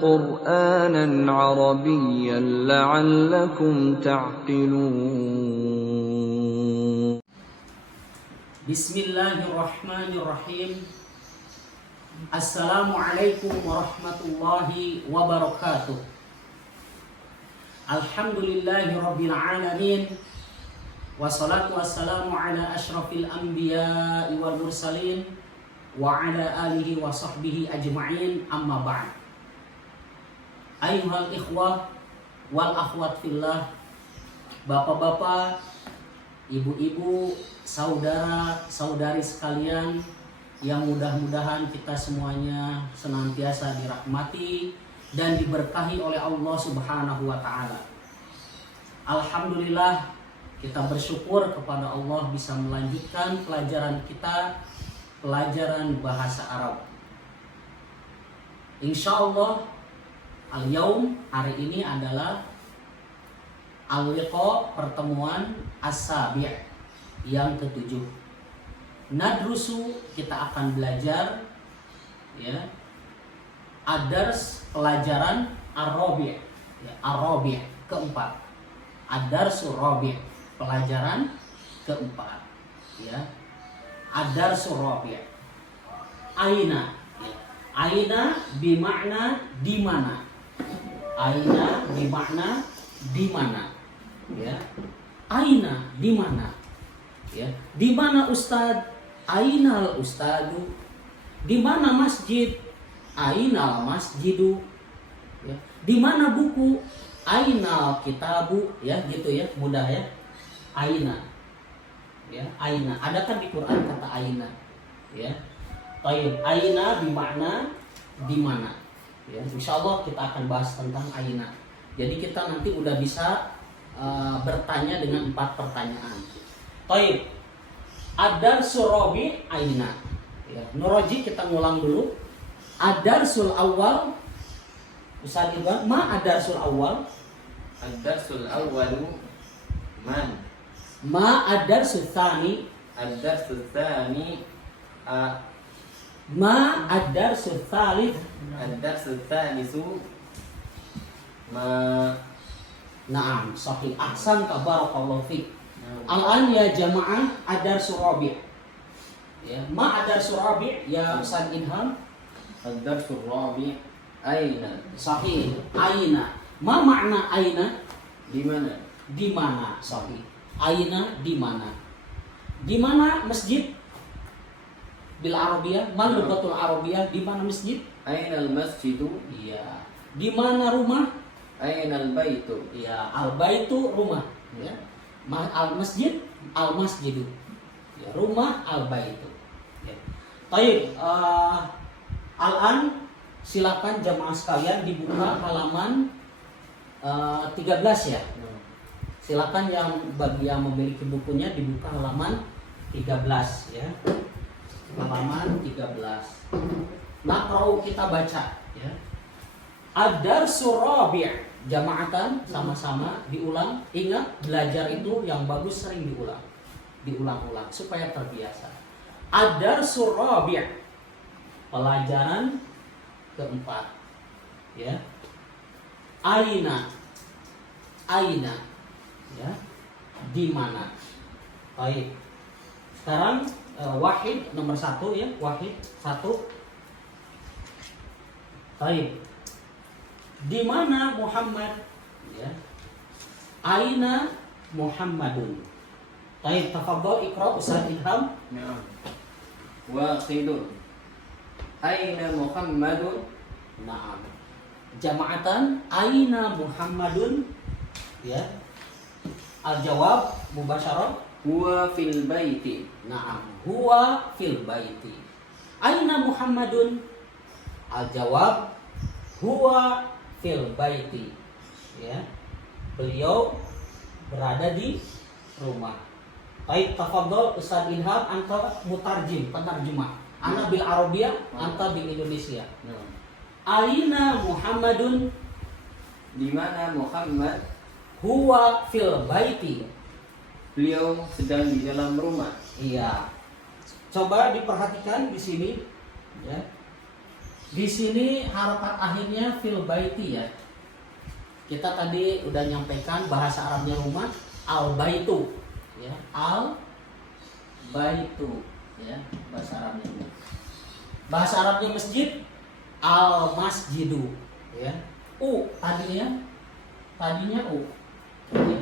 قرآنا عربيا لعلكم تعقلون. بسم الله الرحمن الرحيم. السلام عليكم ورحمة الله وبركاته. الحمد لله رب العالمين، والصلاة والسلام على أشرف الأنبياء والمرسلين وعلى آله وصحبه أجمعين. أما بعد. أيها الإخوة والأخوات في الله, bapak-bapak, ibu-ibu, saudara-saudari sekalian, yang mudah-mudahan kita semuanya senantiasa dirahmati dan diberkahi oleh Allah Subhanahu wa Ta'ala. Alhamdulillah, kita bersyukur kepada Allah bisa melanjutkan pelajaran kita, pelajaran bahasa Arab. Insya Allah, al-yaum, hari ini adalah al-liqa, pertemuan as-sabi', yang ketujuh. Nadrusu, kita akan belajar, ya, ad-dars, pelajaran ar-rabi', ya, ar-rabi', keempat. Ad-darsu rabi', pelajaran keempat, ya. Ad-darsu rabi'. Aina, ya. Aina bimakna di mana. Aina bimakna di mana, ya. Aina di mana, ya. Di mana Ustad? Ainal ustadu. Di mana masjid? Ainal masjidu, ya. Di mana buku? Ainal kitabu, ya, gitu ya, mudah ya. Aina, ya, aina. Ada kan di Quran kata aina, ya. Baik, aina bimakna di mana, ya. Insyaallah kita akan bahas tentang aina. Jadi kita nanti udah bisa bertanya dengan 4 pertanyaan. Baik. Ad-darsul rabi' aina. Ya, Nuroji kita ngulang dulu. Ad-darsul awal. Ustaz Iwan, ma ad-darsul awal? Ad-darsul awwalu man. Ma ad-darsul tsani? Ad-darsul tsani Ma ad-darsul tsalits? Ad-darsul tsalisu ma. Naam, sahih. Ahsan, barakallahu fik. Al-an ya jamaah ad-darsul rabi'. Ya, ma ad-darsul rabi' ya Ustaz Ilham? Ad-darsul rabi' aina. Sahih. Aina. Ma makna aina? Di mana? Di mana, sahih. Aina di mana? Di mana masjid? Bil Arabiyah, mal lughatul Arabiyah, di mana masjid? Ainal masjidu? Iya. Di mana rumah? Ainal baitu? Iya, al baitu rumah, ya. Al masjid, al masjidu. Ya, rumah al baitu. Ya. Baik, al-an silakan jamaah sekalian dibuka halaman 13 ya. Silakan bagi yang memiliki bukunya dibuka halaman 13 ya. Halaman 13. Naqra'u, kita baca ya. Ad-darsu rabi', jamaatan, sama-sama diulang. Ingat, belajar itu yang bagus sering diulang. Diulang-ulang supaya terbiasa. Ad-darsu rabi', pelajaran keempat. Ya. Aina. Aina. Ya. Di mana? Baik. Sekarang wahid nomor 1 ya, wahid 1. Baik. Di mana Muhammad? Ya. Aina Muhammadun. Baik, tafadhol iqra Ustaz Ilham. Na'am. Waqidun. Aina Muhammadun? Naam. Jama'atan aina Muhammadun? Ya. Al-jawab mubasyarah. Huwa fil baiti. Naam, huwa fil baiti. Aina Muhammadun? Al-jawab huwa fil baiti. Ya. Beliau berada di rumah. Baik, tafadhol Ustaz Ilham, anta mutarjim, penerjemah. Ana bil Arabiyah, anta bil Indonesia. Aina Muhammadun? Di mana Muhammad? Huwa fil baiti. Beliau sedang di dalam rumah. Iya. Coba diperhatikan di sini, ya. Di sini harakat akhirnya fil baiti ya. Kita tadi udah nyampaikan bahasa Arabnya rumah al baitu ya, al baitu ya bahasa Arabnya. Bahasa Arabnya masjid al masjidu ya. Tadinya u ya.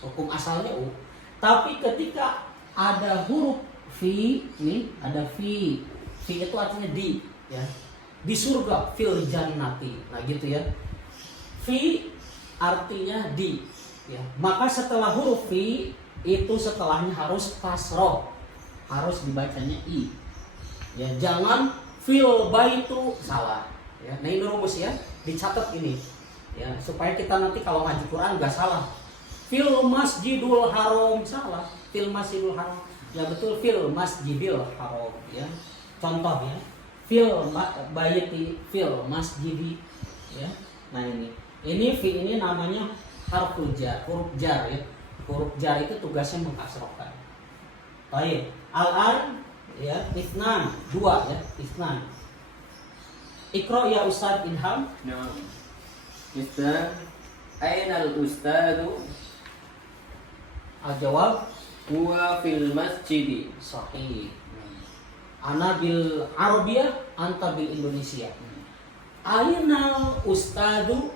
Hukum asalnya u. Tapi ketika ada huruf fi nih, ada fi itu artinya di ya. Di surga fil jannati. Nah gitu ya. Fi artinya di ya. Maka setelah huruf fi itu setelahnya harus kasroh, harus dibacanya i ya, jangan fil baitu salah ya. Nah ini rumus ya, dicatat ini ya, supaya kita nanti kalau ngaji Quran nggak salah. Fil masjidul haram salah, fil masjidul haram ya, betul fil masjidil haram ya. Contoh ya, fil baiti fil masjidi ya. Nah ini fi ini namanya huruf jar ya. Huruf jar itu tugasnya mengkasrohkan. Baik, al-an ya, isnan, dua ya, isnan. Iqra ya Ustaz Ilham. Nah, Ustaz, aina al-ustadu? Al-jawab Huwa fil masjid. sahih. Ana bil Arabiyah, anta bil Indonesia. Aina ustadu?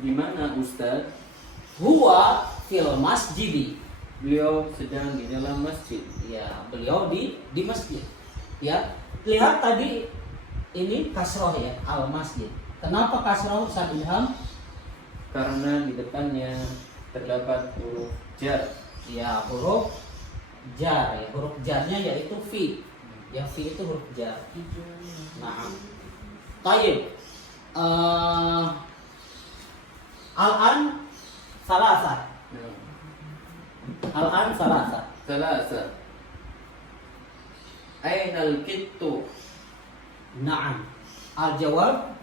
Di mana Ustaz? Huwa fil masjidi. Beliau sedang di dalam masjid. Ya, beliau di masjid. Ya, lihat tadi ini kasroh ya, al masjid. Kenapa kasroh Ustaz Ilham? Karena di depannya terdapat huruf jar. Ya, huruf jar ya. Huruf jarnya yaitu fi. Ya, fi itu huruf jar. Nah, tayyib. Al-an salasa. Al-an salasa. Salasa. Aina al-kittu? Naam. Al-jawab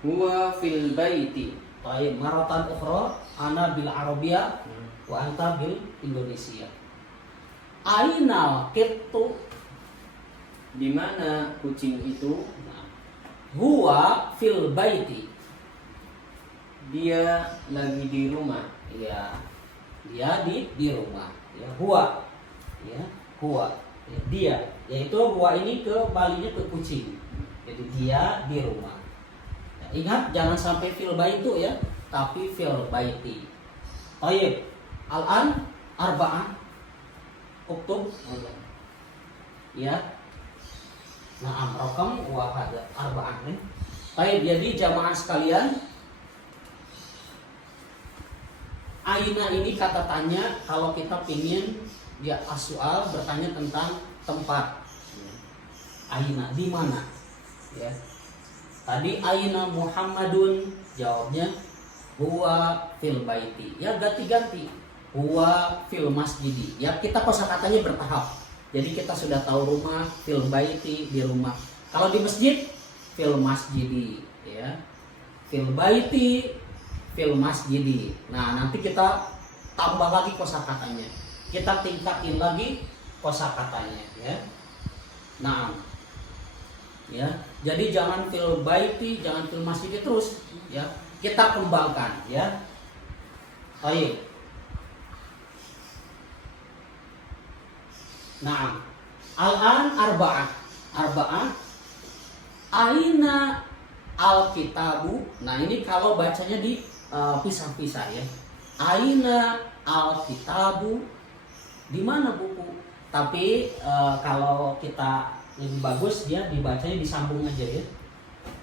Huwa fil baiti. tayyib. Maratan ukhra ana bil Arabiyah wa anta bil Indonesia. Aina kittu? Di mana kucing itu? Nah, huwa fil baiti. Dia lagi di rumah. Ya, dia di rumah. Ya, huwa. Ya, huwa. Ya, dia. Yaitu huwa ini ke balinya ke kucing. Jadi dia di rumah. Ya, ingat jangan sampai fil baitu ya, tapi fil baiti. Baik. Al-an arba'ah. Uktub. Ya. Nah, rakam wa hada arba'ah nih. Baik, jadi jamaah sekalian, aina ini kata tanya kalau kita pingin ya soal bertanya tentang tempat. Aina di mana? Ya. Tadi aina Muhammadun, jawabnya huwa fil baiti. Ya ganti-ganti. Huwa fil masjidi. Ya kita kosakatanya bertahap. Jadi kita sudah tahu rumah fil baiti, di rumah. Kalau di masjid fil masjidi ya. Fil baiti fil masjidi. Nah, nanti kita tambah lagi kosakatanya. Kita tingkatin lagi kosakatanya ya. Nah, ya. Jadi jangan fil baiti, jangan fil masjidi terus ya. Kita kembangkan ya. Baik. Nah, al-an arba'ah. Arba'ah. Aina al-kitabu. Nah, ini kalau bacanya di pisah-pisah ya. Aina al-kitabu, di mana buku? Tapi kalau kita lebih bagus dia dibacanya disambung aja ya.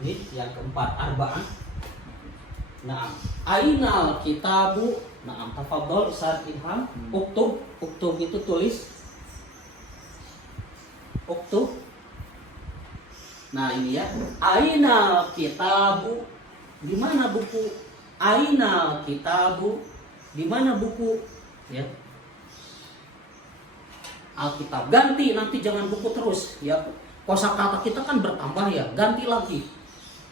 Ini yang keempat arba'ah. Nah, aina al-kitabu. Nah, tafadhol Ustaz Ilham. Uktub, uktub itu tulis. Uktub. Nah, ini ya. Aina al-kitabu. Di mana buku? Ainal kitabu, di mana buku? Ya. Alkitab. Ganti, nanti jangan buku terus ya. Kosakata kita kan bertambah ya, ganti lagi.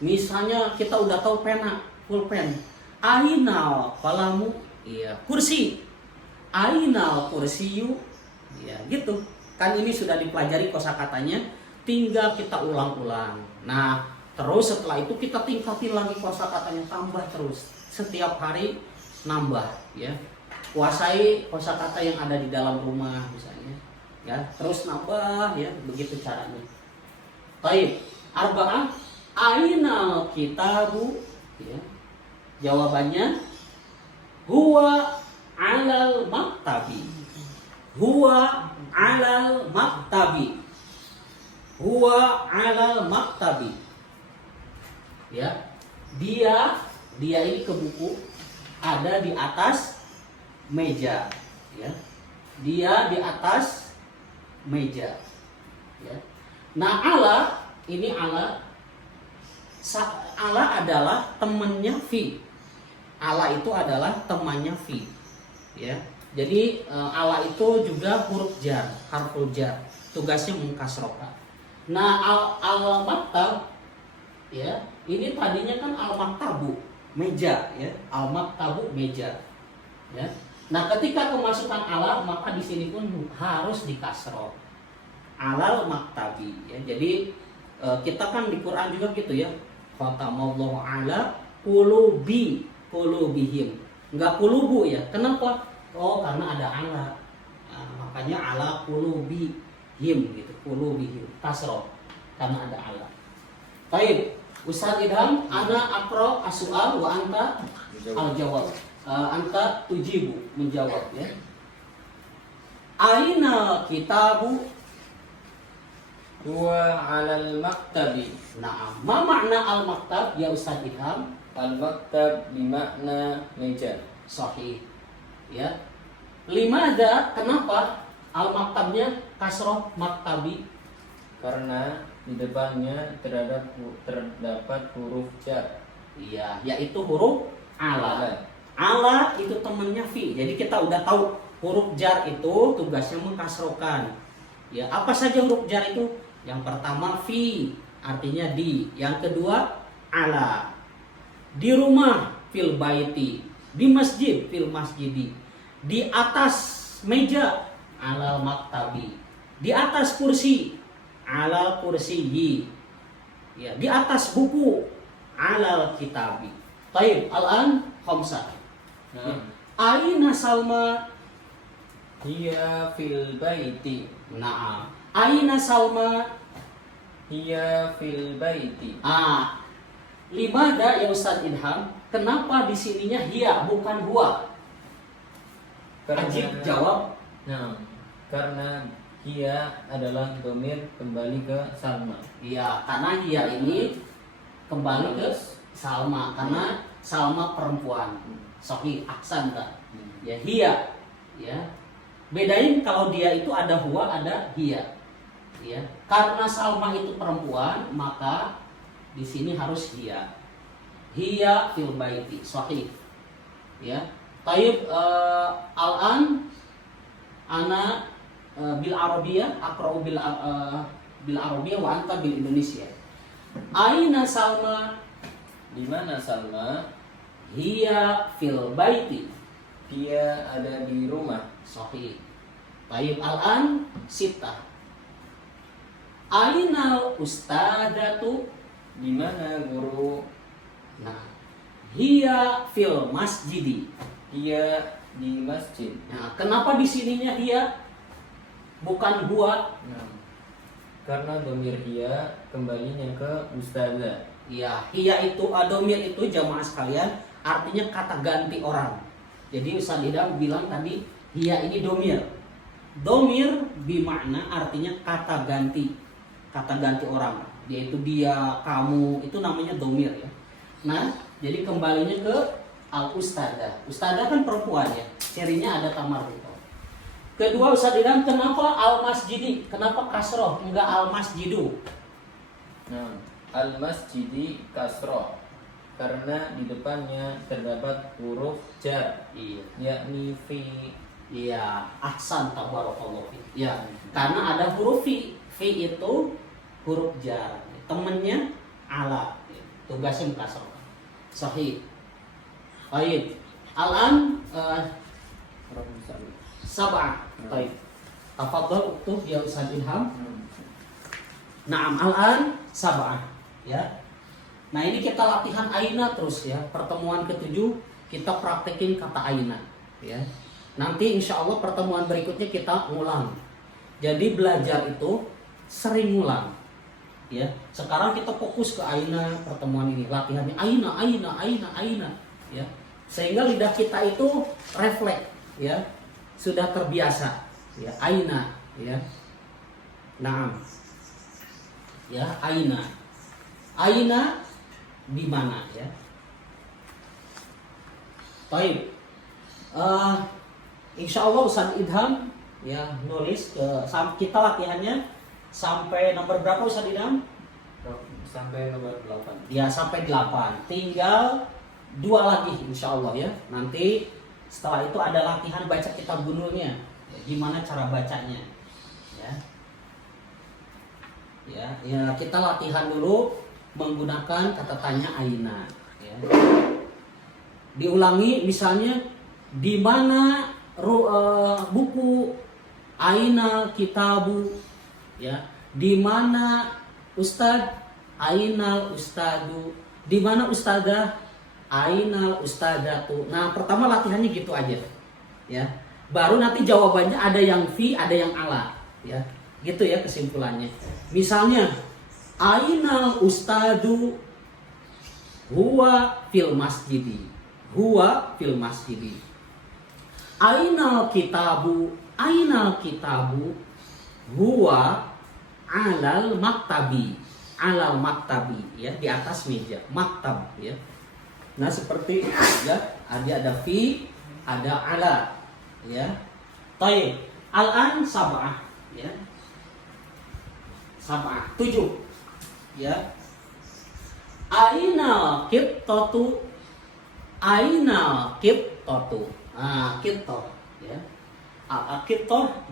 Misalnya kita udah tahu pena, pulpen. Ainal kalamu, iya, kursi. Ainal kursiyu, ya gitu. Kan ini sudah dipelajari kosakatanya, tinggal kita ulang-ulang. Nah, Terus setelah itu kita tingkatin lagi kosakatanya, tambah terus. Setiap hari nambah ya. Kuasai kosakata yang ada di dalam rumah misalnya. Ya, terus nambah ya, begitu caranya. Baik, arba'ah ainal kitabu ya. Jawabannya huwa alal maktabi. Huwa alal maktabi. Huwa alal maktabi. Ya, dia ini ke buku ada di atas meja ya. Dia di atas meja ya. Nah, ala ini ala adalah temannya fi. Ala itu adalah temannya fi ya. Jadi ala itu juga huruf jar, harful jar. Tugasnya mengkasrokan. Nah, al maktab ya, ini tadinya kan al maktabu, meja ya. Al maktabu meja ya. Nah, ketika kemasukan ala, maka di sini pun harus dikasroh. Alal maktabi ya. Jadi kita kan di Quran juga gitu ya. Khatamallahu ala qulubihim. Enggak qulubu ya. Kenapa? Oh, karena ada ala. Nah, makanya ala qulubihim gitu. Qulubihim kasroh karena ada ala. Baik, Ustaz Idham, ana aqra as-su'al wa anta al-jawab. Anta tujibu, menjawab ya. Aina kitabu huwa 'alal maktabi. Nah, ma makna al-maktab ya Ustaz Idham? Al-maktab bimakna meja. Sahih. Ya. Limada, kenapa al-maktabnya kasroh maktabi? Karena di depannya terdapat huruf jar. Iya, yaitu huruf ala. Ala itu temannya fi. Jadi kita udah tahu huruf jar itu tugasnya mengkasrokan. Ya, apa saja huruf jar itu? Yang pertama fi, artinya di. Yang kedua ala. Di rumah fil baiti, di masjid fil masjidi. Di atas meja alal maktabi. Di atas kursi alal kursiyi. Ya, di atas buku alal kitabi. Taib, al-an khamsah. Nah, Aina Salma? hiya fil baiti. Naam. Aina Salma? Hiya fil baiti. Limada ya Ustaz Idham? Kenapa di sininya hiya bukan huwa? Ajib jawab. Nah, karena hiya adalah domir kembali ke Salma. Iya, karena hiya ini kembali ke Salma karena Salma perempuan. Sahih, aksan tak? Ya hiya, ya. Bedain kalau dia itu ada huwa, ada hiya. Ya, karena Salma itu perempuan, maka di sini harus hiya. Hiya fil baiti, sahih. Ya. Taib al-an ana bil arabiyah, aqra'u bil arabiyah wa anta bil Indonesia. Aina Salma? Di mana Salma? Hiya fil baiti. Dia ada di rumah. Sahih. Taib al-an sita. Ainal ustadatu? Di mana guru? Nah, hiya fil masjidi. Dia di masjid. Nah, kenapa di sininya hiya bukan huwa? Nah, karena domir hiya kembalinya ke ustazah. Iya, hiya itu domir itu jamaah sekalian artinya kata ganti orang. Jadi Ustaz Idham bilang tadi hiya ini domir. Domir bimakna artinya kata ganti orang, yaitu dia, kamu, itu namanya domir ya. Nah, jadi kembalinya ke al-ustadzah. Ustadzah kan perempuan ya, cirinya ada tamar gitu. Kedua Ustaz Idham, kenapa al-masjidi? Kenapa kasroh, enggak al-masjidu? Nah, al-masjidi kasroh karena di depannya terdapat huruf jar, Iya. yakni fi. Iya, ahsan tabarakallahu fi. Ya, karena ada huruf fi. Fi itu huruf jar. Temennya ala. Tugasnya mukasroh. Sahih. Baik. Al-an sab'ah. Baik. Tafadhol uktub ya Ustaz Ilham. Naam, al-an sab'ah. Ya. Nah ini kita latihan aina terus ya. Pertemuan ke-7 kita praktekin kata aina ya. Nanti insya Allah pertemuan berikutnya kita ngulang. Jadi belajar itu sering ngulang ya. Sekarang kita fokus ke aina pertemuan ini. Latihannya aina ya. Sehingga lidah kita itu refleks ya. Sudah terbiasa ya, aina ya. Nah. Ya, aina. Aina di mana ya? Baik. Insya Allah Ustaz Idham ya nulis kita latihannya sampai nomor berapa Ustaz Idham? Sampai nomor 8. Ya sampai 8. Tinggal 2 lagi insya Allah ya. Nanti setelah itu ada latihan baca kitab gunulnya. Ya, gimana cara bacanya? Ya, kita latihan dulu menggunakan kata tanya aina. Ya. Diulangi misalnya di mana buku, aina kitabu, ya. Di mana ustad, aina ustadu. Di mana ustadzah, aina ustadzatu. Nah pertama latihannya gitu aja, ya. Baru nanti jawabannya ada yang fi, ada yang ala, ya. Gitu ya kesimpulannya. Misalnya aina ustadu huwa fil masjidi. Huwa fil masjidi. Ainal kitabu huwa alal maktabi. Alal maktabi ya, di atas meja, maktab ya. Nah seperti ya, ada fi, ada ala ya. Baik, al-an sab'ah ya. Sab'ah 7 ya. Aina qittatu. Aina qittatu. Nah, qittah ya. Qittah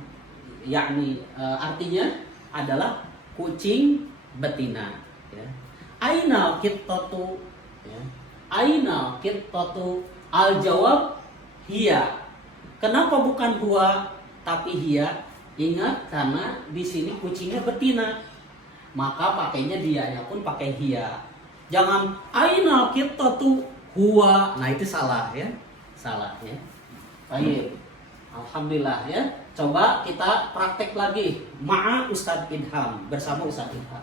yakni artinya adalah kucing betina ya. Aina qittatu ya. Aina qittatu. Al jawab hiya. Kenapa bukan huwa tapi hiya? Ingat karena di sini kucingnya betina, maka pakainya dianya pun pakai hiya. Jangan aina qittatu huwa. Nah itu salah ya, salah ya. Baik, alhamdulillah ya. Coba kita praktek lagi ma'a Ustadz Idham, bersama Ustadz Idham.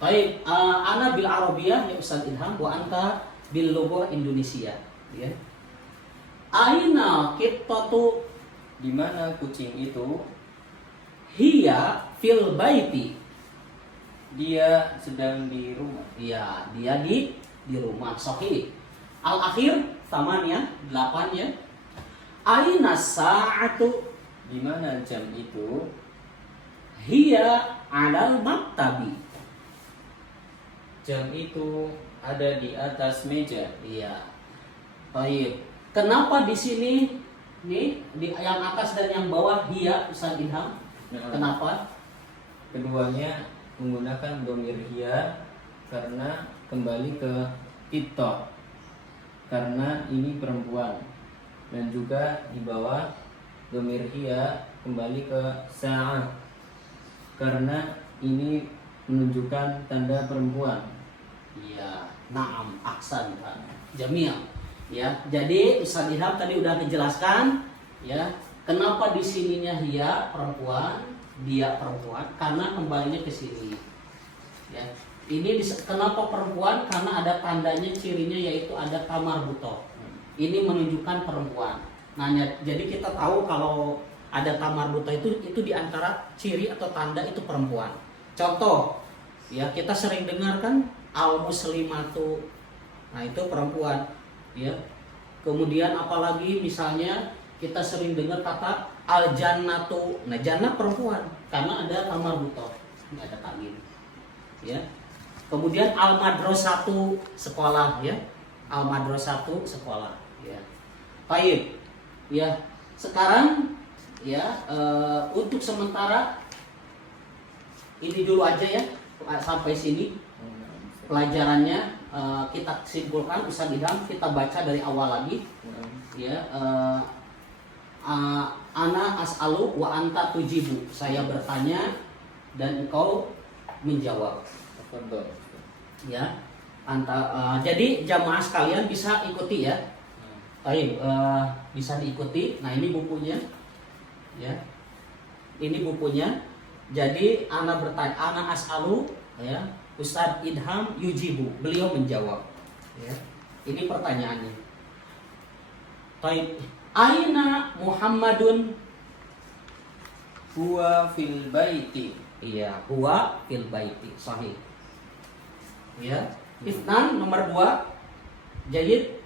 Baik, ana bil Arabiyah ya Ustadz Idham, wa anta bil lughah Indonesia ya. Aina qittatu. Di mana kucing itu? Hiya fil baiti. Dia sedang di rumah. Iya, dia di rumah. Sahih. Al akhir 8 ya. Aina sa'atu. Di mana jam itu? Hiya 'alal maktabi. Jam itu ada di atas meja. Iya. Baik. Kenapa di sini nih di yang atas dan yang bawah hiya Ustaz Ilham? Kenapa? Keduanya menggunakan domir hiya karena kembali ke kita, karena ini perempuan, dan juga di bawah domir hiya kembali ke sa'ah karena ini menunjukkan tanda perempuan. Iya, na'am, aksan, jamil. Ya, jadi Ustaz Ilham tadi udah menjelaskan ya, kenapa di sininya hiya perempuan, dia perempuan karena kembalinya ke sini. Ya. Ini kenapa perempuan? Karena ada tandanya, cirinya yaitu ada tamar buto. Ini menunjukkan perempuan. Nah, jadi kita tahu kalau ada tamar buto itu diantara ciri atau tanda itu perempuan. Contoh, ya kita sering dengar kan al muslimatu. Nah itu perempuan. Ya. Kemudian apalagi misalnya kita sering dengar kata al jannatu. Nah jannah perempuan karena ada tamar buto. Ini ada tanwin. Ya. Kemudian al madrasatu sekolah ya. Al madrasatu sekolah ya. Baik. Ya. Sekarang ya untuk sementara ini dulu aja ya sampai sini pelajarannya. Kita simpulkan Ustaz Idham, kita baca dari awal lagi ya. Ana as'alu wa anta tujibu. Saya bertanya dan engkau menjawab. Ya. Jadi jamaah sekalian bisa ikuti ya. Baik, bisa diikuti. Nah ini bukunya, ya. Ini bukunya. Jadi ana bertanya, ana as'alu, ya. Ustadz Idham yujibu, beliau menjawab. Ya. Ini pertanyaannya. Baik, aina Muhammadun? Huwa fil baiti. Iya, huwa fil baiti, sahih. Ya. Ifnan nomor 2. Jayid.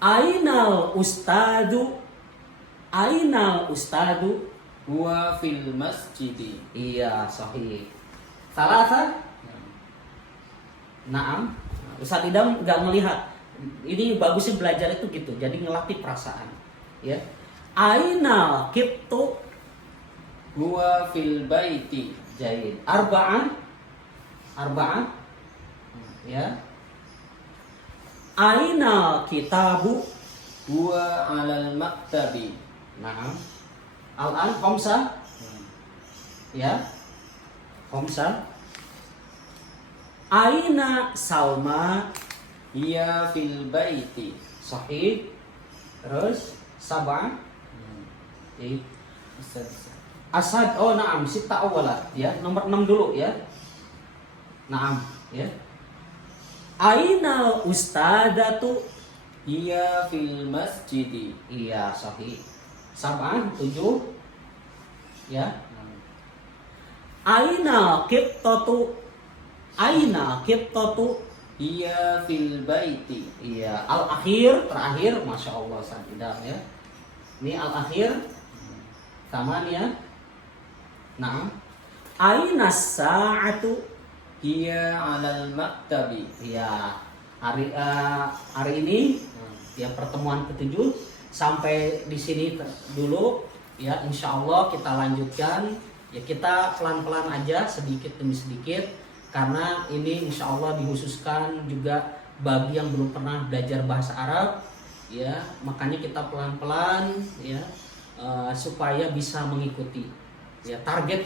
Ainal ustadu? Ainal ustadu? Huwa fil masjidi. Iya, sahih. Salasa? Naam. Ustaz Idam nggak melihat. Ini bagusnya belajar itu gitu. Jadi ngelatih perasaan. Ya. Ainal kiptu? Huwa fil baiti. Jayid. Arba'an? Arba'an? Ya. Ainal kitabu? Huwa alal maktabi. Naam. Al-an khamsa? Ya. Khamsa. Aina Salma? Hiya fil baiti. Sahih. Terus sab'an? Oke. Asad, oh naam, sita awalat ya, nomor 6 dulu ya. Naam, ya. Aina ustadatu? Hiya fil masjidi. Iya, sahih. Sab'an, 7. Ya. Aina qibtatu? Aina qibtatu? Hiya fil baiti. Iya, al-akhir, terakhir, Masya Allah, Sadidam ya. Ini al-akhir, tamanya. Nah, aina sa'atu? Hiya alal maktabi. Ya, hari ini ya pertemuan ke-7 sampai di sini dulu ya. Insya Allah kita lanjutkan ya, kita pelan-pelan aja sedikit demi sedikit karena ini insya Allah dikhususkan juga bagi yang belum pernah belajar bahasa Arab ya, makanya kita pelan-pelan ya supaya bisa mengikuti ya. Target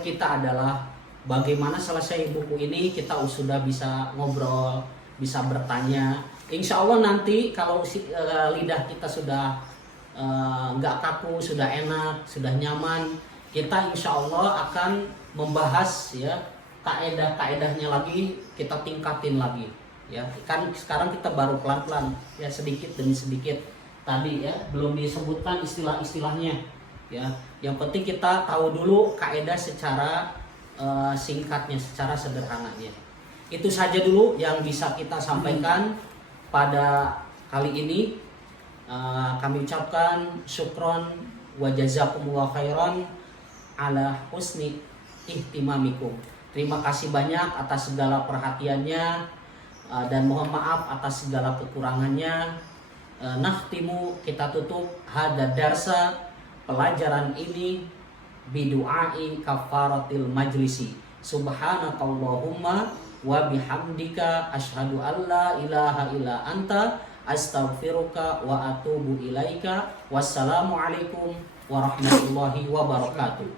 kita adalah bagaimana selesai buku ini kita sudah bisa ngobrol, bisa bertanya. Insya Allah nanti kalau lidah kita sudah nggak kaku, sudah enak, sudah nyaman, kita insya Allah akan membahas ya kaedah-kaedahnya lagi, kita tingkatin lagi. Ya kan sekarang kita baru pelan-pelan ya, sedikit demi sedikit. Tadi ya belum disebutkan istilah-istilahnya. Ya, yang penting kita tahu dulu kaedah secara singkatnya, secara sederhananya. Itu saja dulu yang bisa kita sampaikan pada kali ini. Kami ucapkan syukron wa jazakumullah khairan ala husni ihtimamikum. Terima kasih banyak atas segala perhatiannya dan mohon maaf atas segala kekurangannya. Nahtimu, kita tutup hada darsa, pelajaran ini bidu'ai kafaratil majlisi. Subhanakallahumma wa bihamdika asyhadu an la ilaha illa anta astaghfiruka wa atubu ilaika. Wassalamualaikum warahmatullahi wabarakatuh.